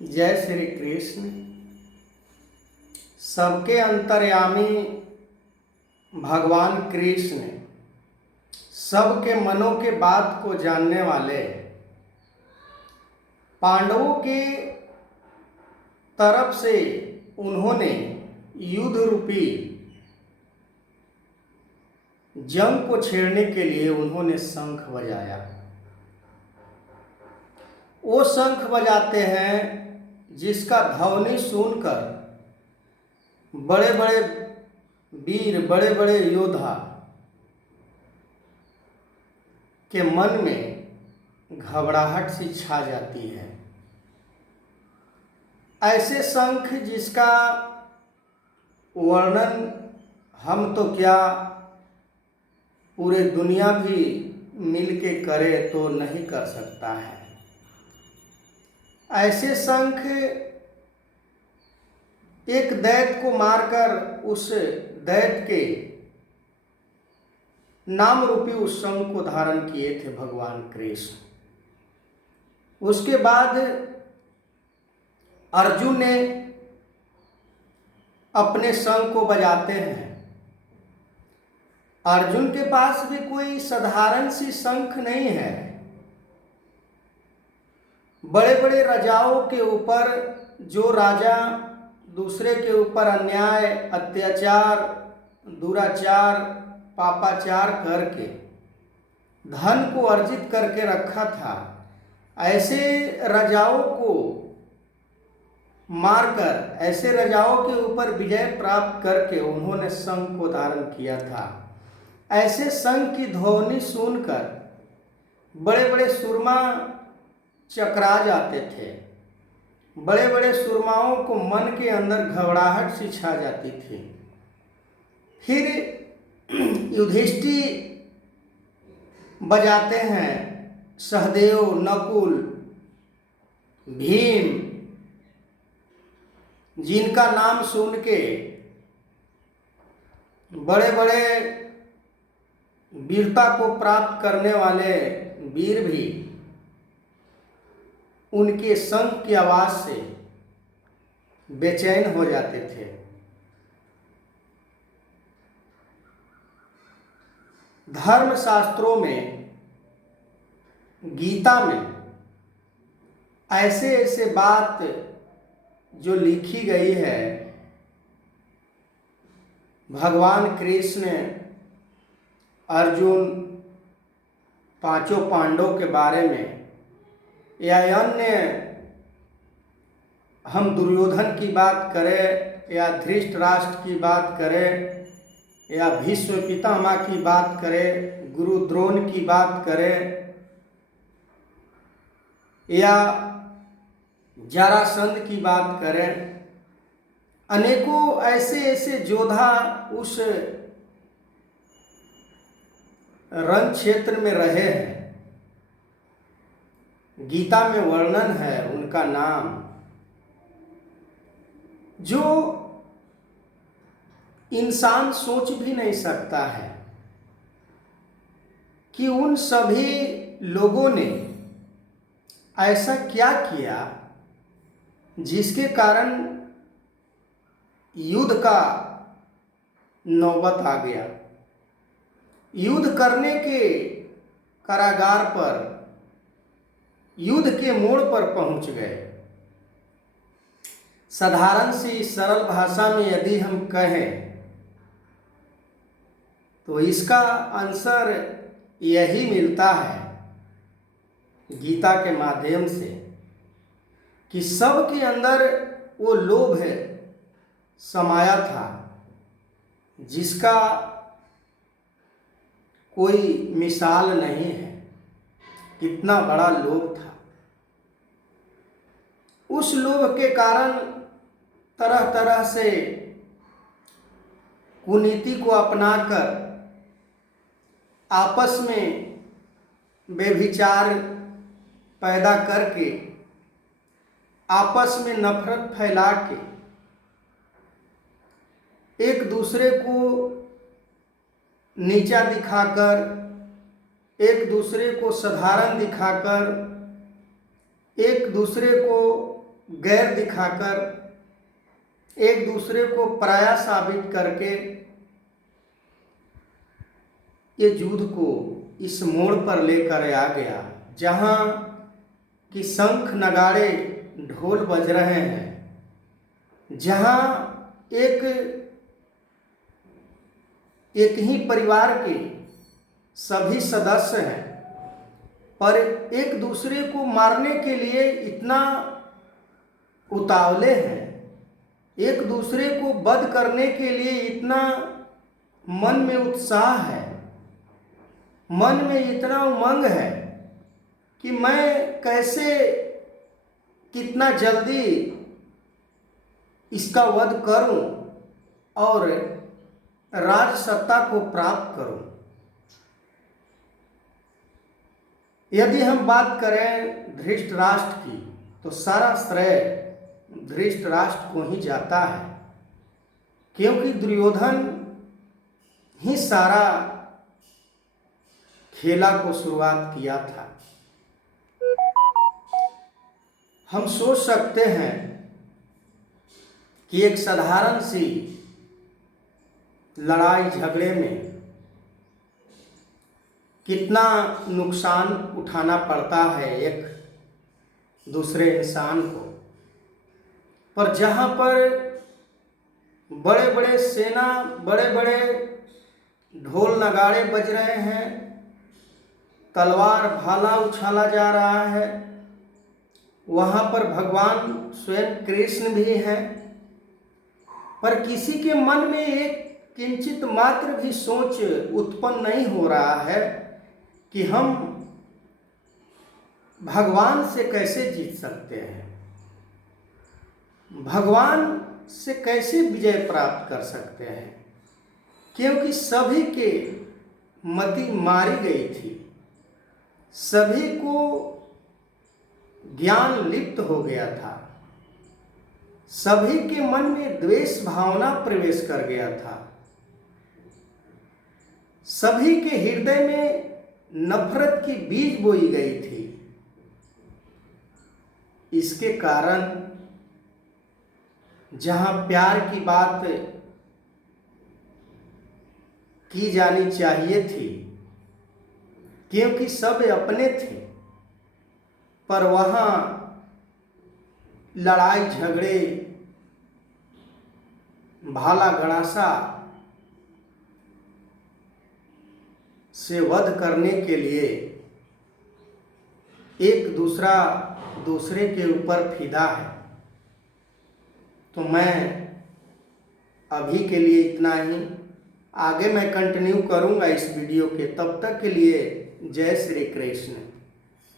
जय श्री कृष्ण। सबके अंतर्यामी भगवान कृष्ण सबके मनों के बात को जानने वाले पांडवों के तरफ से उन्होंने युद्ध रूपी जंग को छेड़ने के लिए उन्होंने शंख बजाया। वो शंख बजाते हैं जिसका ध्वनि सुनकर बड़े बड़े वीर, बड़े बड़े योद्धा के मन में घबराहट सी छा जाती है। ऐसे शंख जिसका वर्णन हम तो क्या पूरे दुनिया भी मिलके करे तो नहीं कर सकता है। ऐसे शंख एक दैत्य को मारकर उस दैत्य के नाम रूपी उस शंख को धारण किए थे भगवान कृष्ण। उसके बाद अर्जुन ने अपने शंख को बजाते हैं। अर्जुन के पास भी कोई साधारण सी शंख नहीं है। बड़े बड़े राजाओं के ऊपर जो राजा दूसरे के ऊपर अन्याय, अत्याचार, दुराचार, पापाचार करके धन को अर्जित करके रखा था, ऐसे राजाओं को मारकर, ऐसे राजाओं के ऊपर विजय प्राप्त करके उन्होंने शंख को धारण किया था। ऐसे शंख की ध्वनि सुनकर बड़े बड़े सुरमा चकरा जाते थे। बड़े बड़े सुरमाओं को मन के अंदर घबराहट सी छा जाती थी। फिर युधिष्ठिर बजाते हैं, सहदेव, नकुल, भीम, जिनका नाम सुन के बड़े बड़े वीरता को प्राप्त करने वाले वीर भी उनके शंख की आवाज से बेचैन हो जाते थे। धर्म शास्त्रों में, गीता में ऐसे ऐसे बात जो लिखी गई है, भगवान कृष्ण अर्जुन, पांचों पांडवों के बारे में, या अन्य हम दुर्योधन की बात करें, या धृतराष्ट्र की बात करें, या भीष्म पितामह की बात करें, गुरु द्रोण की बात करें, या जरासंध की बात करें, अनेकों ऐसे ऐसे योद्धा उस रण क्षेत्र में रहे हैं। गीता में वर्णन है उनका नाम, जो इंसान सोच भी नहीं सकता है कि उन सभी लोगों ने ऐसा क्या किया जिसके कारण युद्ध का नौबत आ गया। युद्ध करने के कारागार पर, युद्ध के मोड़ पर पहुंच गए। साधारण सी सरल भाषा में यदि हम कहें तो इसका आंसर यही मिलता है गीता के माध्यम से कि सबके अंदर वो लोभ समाया था जिसका कोई मिसाल नहीं है। कितना बड़ा लोभ था। उस लोभ के कारण तरह तरह से कुनीति को अपनाकर आपस में व्यभिचार पैदा करके, आपस में नफरत फैला के, एक दूसरे को नीचा दिखाकर, एक दूसरे को साधारण दिखाकर, एक दूसरे को गैर दिखाकर, एक दूसरे को पराया साबित करके ये युद्ध को इस मोड़ पर लेकर आ गया, जहाँ कि शंख नगाड़े ढोल बज रहे हैं, जहाँ एक ही परिवार के सभी सदस्य हैं, पर एक दूसरे को मारने के लिए इतना उतावले हैं, एक दूसरे को वध करने के लिए इतना मन में उत्साह है, मन में इतना उमंग है कि मैं कैसे कितना जल्दी इसका वध करूं और राज सत्ता को प्राप्त करूं। यदि हम बात करें धृतराष्ट्र की, तो सारा श्रेय धृतराष्ट्र को ही जाता है, क्योंकि दुर्योधन ही सारा खेला को शुरुआत किया था। हम सोच सकते हैं कि एक साधारण सी लड़ाई झगड़े में कितना नुकसान उठाना पड़ता है एक दूसरे इंसान को, पर जहाँ पर बड़े बड़े सेना, बड़े बड़े ढोल नगाड़े बज रहे हैं, तलवार भाला उछाला जा रहा है, वहाँ पर भगवान स्वयं कृष्ण भी हैं, पर किसी के मन में एक किंचित मात्र भी सोच उत्पन्न नहीं हो रहा है कि हम भगवान से कैसे जीत सकते हैं, भगवान से कैसे विजय प्राप्त कर सकते हैं, क्योंकि सभी के मति मारी गई थी, सभी को ज्ञान लिप्त हो गया था, सभी के मन में द्वेष भावना प्रवेश कर गया था, सभी के हृदय में नफरत की बीज बोई गई थी। इसके कारण जहां प्यार की बात की जानी चाहिए थी, क्योंकि सब अपने थे, पर वहां लड़ाई झगड़े, भाला गणासा से वध करने के लिए एक दूसरे के ऊपर फिदा है। तो मैं अभी के लिए इतना ही, आगे मैं कंटिन्यू करूंगा इस वीडियो के। तब तक के लिए जय श्री कृष्ण।